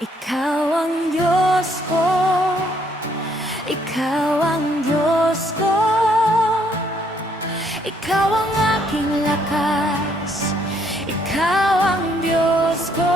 Ikaw ang Diyos ko, Ikaw ang Diyos ko, Ikaw ang aking lakas, Ikaw ang Diyos ko.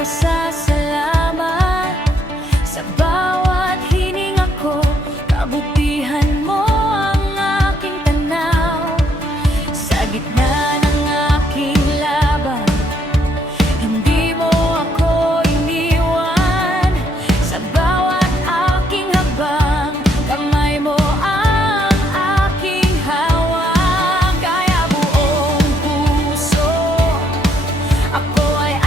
Pasasalamat sa bawat hininga ko, kabutihan mo ang aking tanaw. Sa gitna ng aking laban, hindi mo ako iniwan. Sa bawat aking habang, kamay mo ang aking hawak. Kaya buong puso ako ay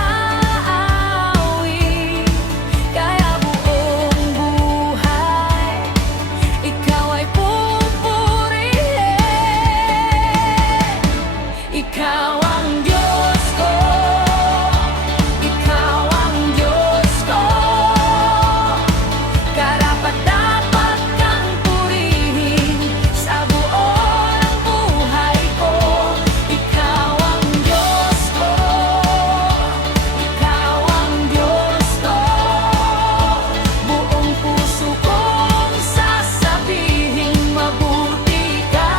ikaw ang Diyos ko, Ikaw ang Diyos ko, karapat-dapat kang purihin sa buo ng buhay ko. Ikaw ang Diyos ko, Ikaw ang Diyos ko, buong puso kong sasabihin mabuti ka.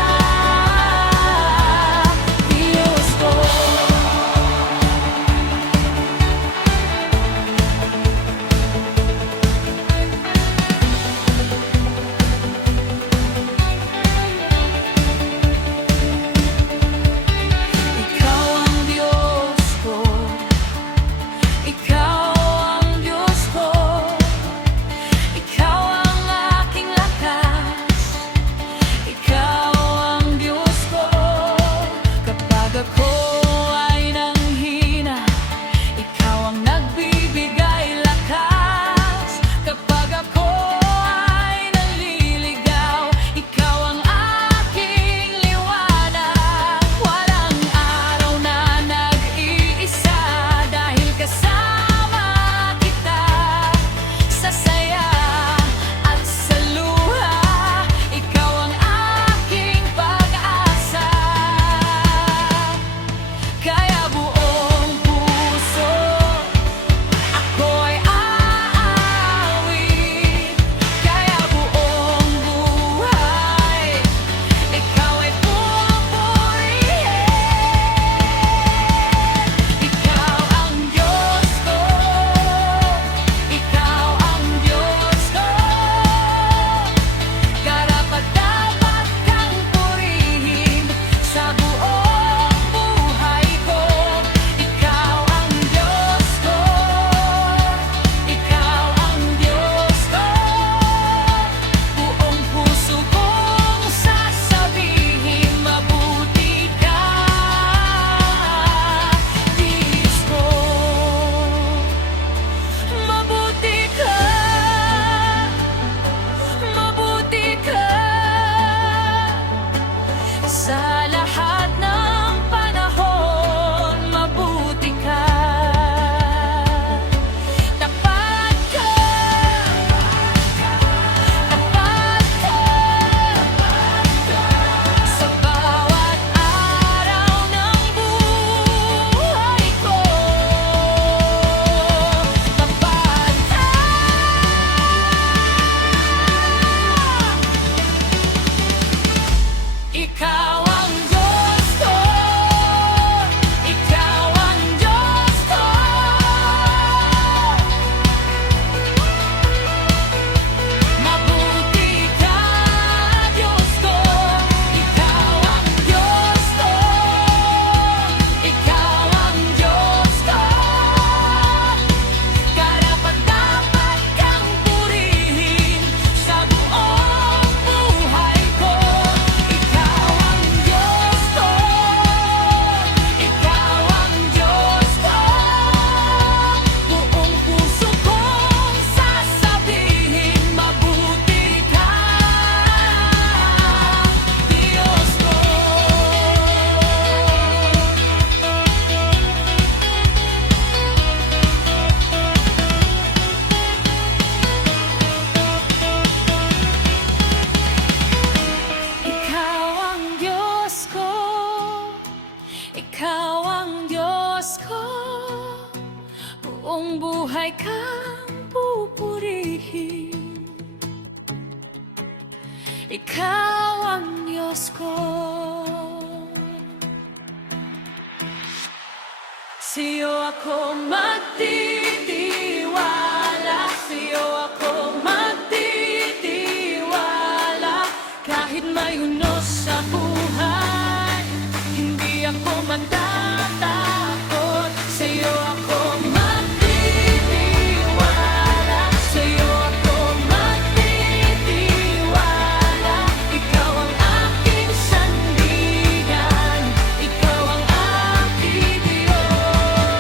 Ako ay nanghina, Ikaw ang nagbibigay lakas. Kapag ako ay naliligaw, Ikaw ang aking liwanag. Walang araw na nag-iisa, dahil kasama kita sa saya at sa luha. Ikaw ang aking pag-asa. Kaya buong puso ako ay aawit. Kaya buong buhay Ikaw ay pupurihin. Ikaw ang Diyos ko, Ikaw ang Diyos ko, karapat-dapat kang purihin sa buong buhay ko. Ikaw ang Diyos ko, Ikaw ang Diyos ko, buong puso kong sasabihin mabuti ka, Diyos ko. Mabuti ka, mabuti ka, sa lahat ng panahon. Mabuti ka, tapat ka, tapat ka, sa bawat araw ng buhay ko. Tapat ka, Ikaw ang buong buhay kang pupurihin. Ikaw ang Diyos ko. Sa'yo ako magtitiwala, sa'yo ako magtitiwala. Kahit may unos sa buhay, hindi ako matatakot. Sa'yo ako magtitiwala, sa'yo ako magtitiwala. Ikaw ang aking sandigan, ikaw ang aking Diyos.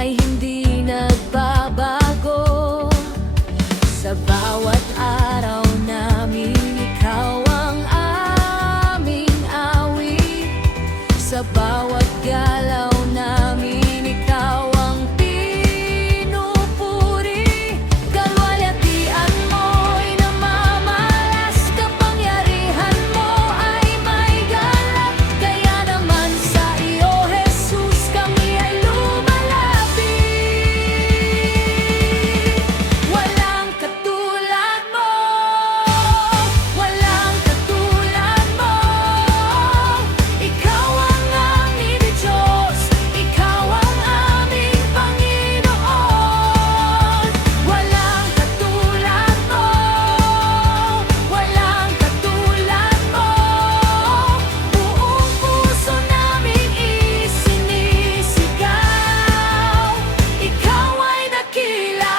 ay hindi nagbabago. Sa bawat araw namin, ikaw ang aming awit. Sa bawat galaw namin, ikaw ang pinupuri. Kalwalhatian mo'y namamalas, kapangyarihan mo ay may galak. Kaya naman sa iyo, Jesus, kami ay lumalapit. Walang katulad mo, walang katulad mo. Ikaw ang aming Diyos, ikaw ang aming Panginoon. Walang katulad mo, walang katulad mo. Buong puso naming isinisigaw, ikaw ay dakila.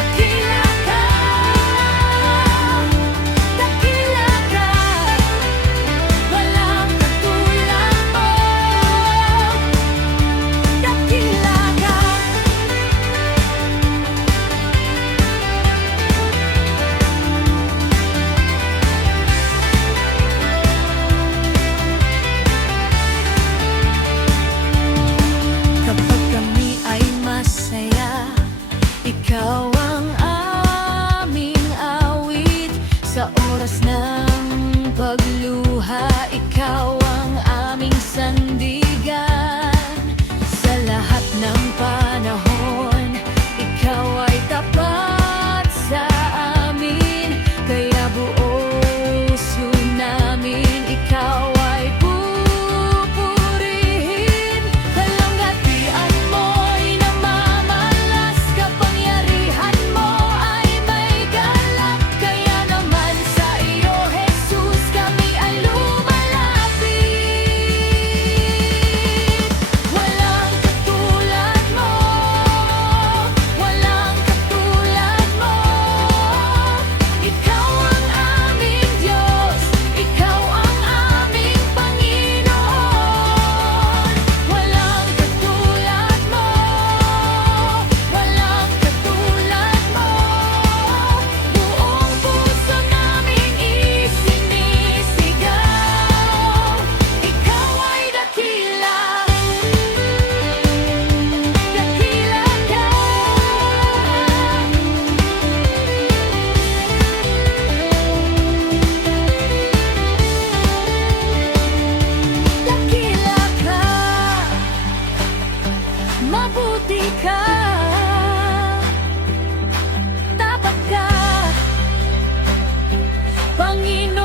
Dakila ka, dakila ka. Walang katulad mo, dakila ka. Kapag kami ay masaya, ikaw ang aming awit. Sa oras ng pagluha, ikaw ang aming sandigan. Sa lahat ng panahon, ikaw ay tapat sa amin. Kaya buo puso namin, ikaw ay pupurihin. Kalwalhatian mo'y namamalas, kapangyarihan mo ay may galak. Kaya naman sa iyo, Jesus, kami ay lumalapit. Walang katulad mo, walang katulad mo. Ikaw ang aming Diyos, ikaw ang aming Panginoon. Walang katulad mo, walang katulad mo. Buong puso naming isinisigaw, ikaw ay dakila. Dakila ka. Dakila ka, mabuti ka, tapat ka, Panginoon.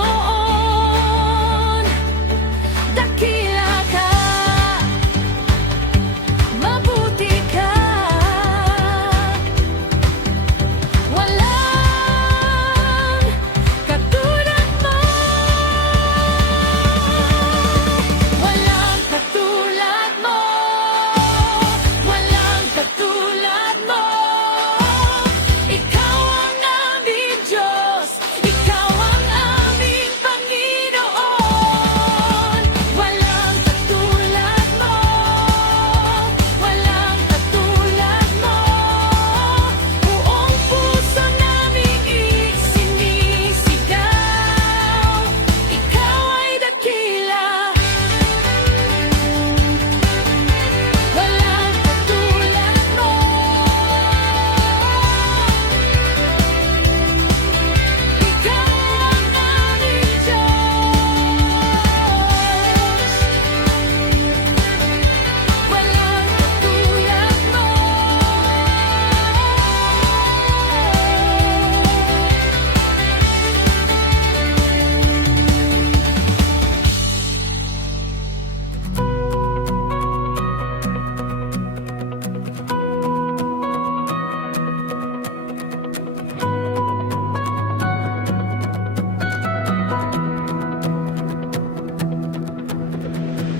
Dakila ka, mabuti ka, walang katulad mo. Walang katulad mo, walang katulad mo. Ikaw ang aming Diyos, ikaw ang aming Panginoon. Walang katulad mo, walang katulad mo. Buong puso naming isinisigaw, ikaw ay dakila. Walang katulad mo, ikaw ang aming Diyos. Walang katulad mo.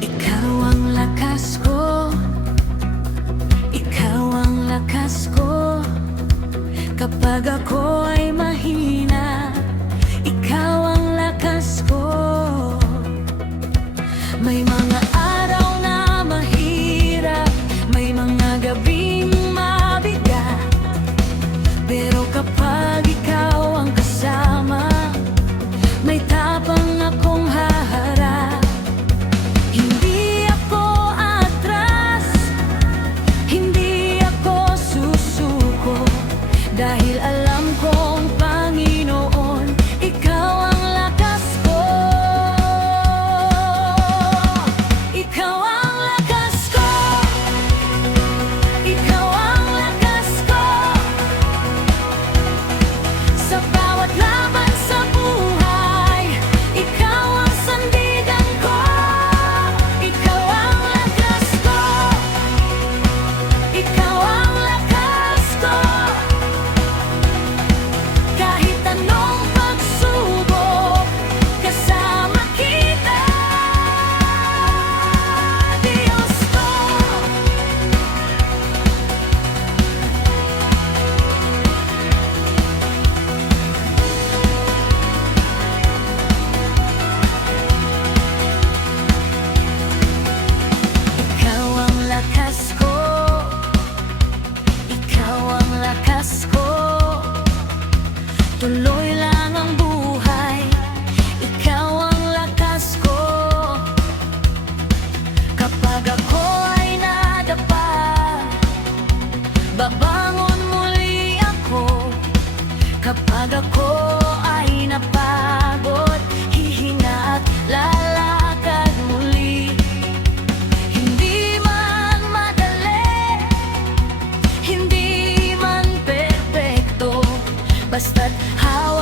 Ikaw ang lakas ko, ikaw ang lakas ko. Kapag ako ay mahina, ikaw ang lakas ko. May mga araw na mahirap, tuloy lang ang buhay. Ikaw ang lakas ko. Kapag ako ay nadapa, babangon muli ako. Kapag ako ay napagod, hihinga at lalakad muli. Hindi man madali, hindi man perpekto, basta't hawak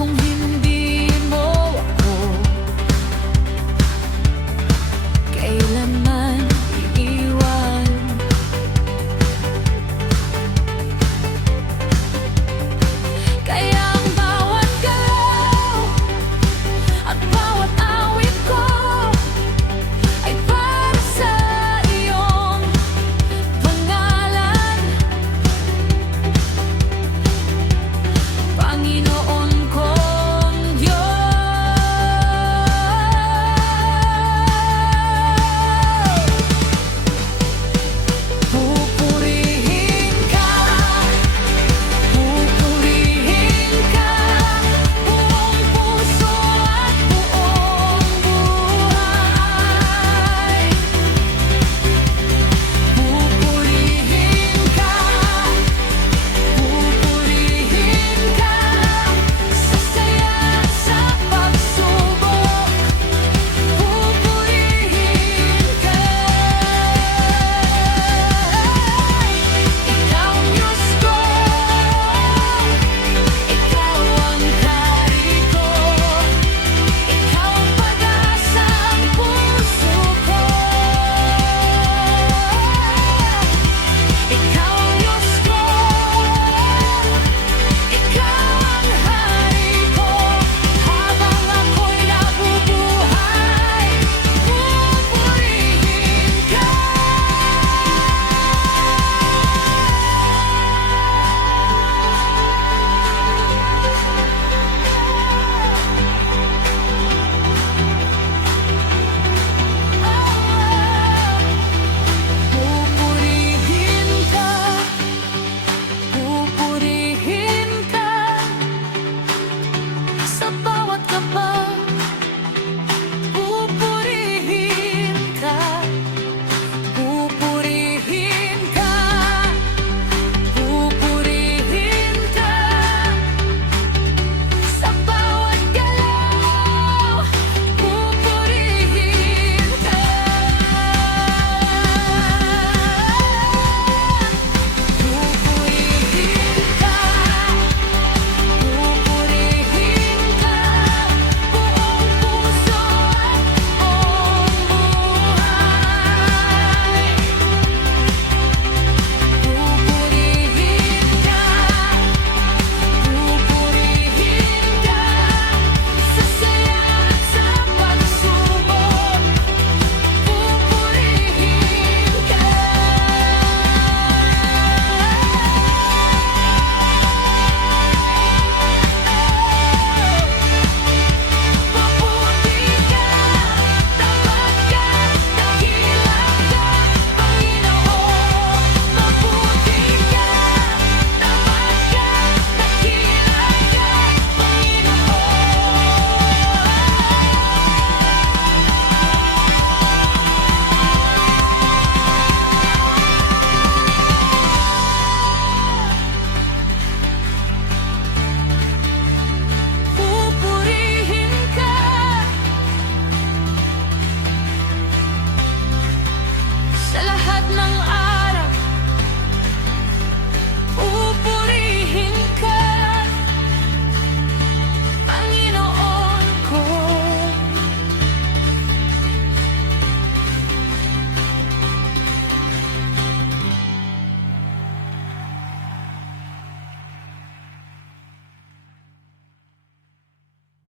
kung